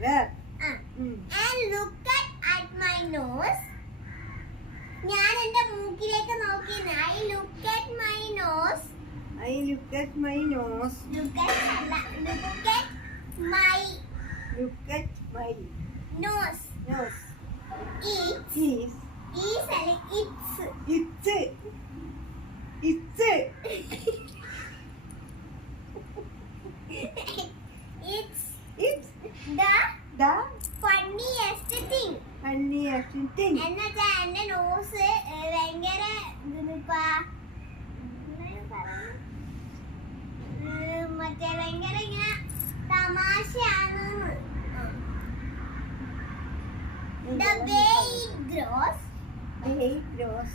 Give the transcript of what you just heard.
mirror. And look at my nose. ഞാൻ എൻ്റെ മൂക്കിലേക്ക് നോക്കിയാണ്. I look at my nose. I look at my nose. Look at my nose. Nose. It's Is it's it's it's the funniest thing. funniest thing. എന്നുവെച്ചാ എന്റെ nose ഭയങ്കര മറ്റേ ഭയങ്കര ഇങ്ങനെ തമാശയാണ്. The way it grows